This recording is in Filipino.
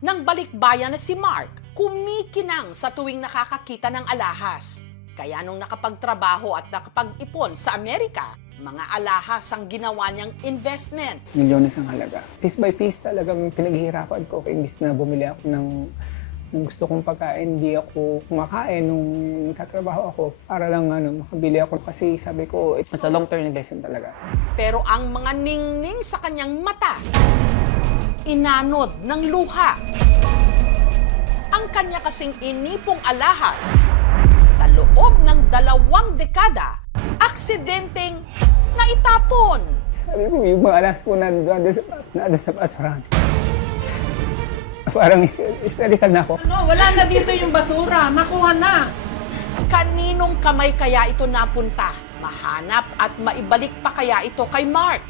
ng balikbayan na si Mark kumikinang sa tuwing nakakakita ng alahas. Kaya nung nakapagtrabaho at nakapag-ipon sa Amerika, mga alahas ang ginawa niyang investment. Milyones ang halaga. Piece by piece talagang pinaghihirapan ko. Imbis na bumili ako ng gusto kong pagkain, hindi ako kumakain nung nagtatrabaho ako para lang makabili ako. Kasi sabi ko, it's a long-term investment talaga. Pero ang mga ningning sa kanyang mata, inanod ng luha. Ang kanya kasing inipong alahas, sa loob ng 2 dekada, aksidenteng naitapon. Sabi ko, yung mga alas ko nandun sa basurahan. Parang hysterical na ako. No, wala na dito yung basura. Nakuha na. Kaninong kamay kaya ito napunta? Mahanap at maibalik pa kaya ito kay Mark?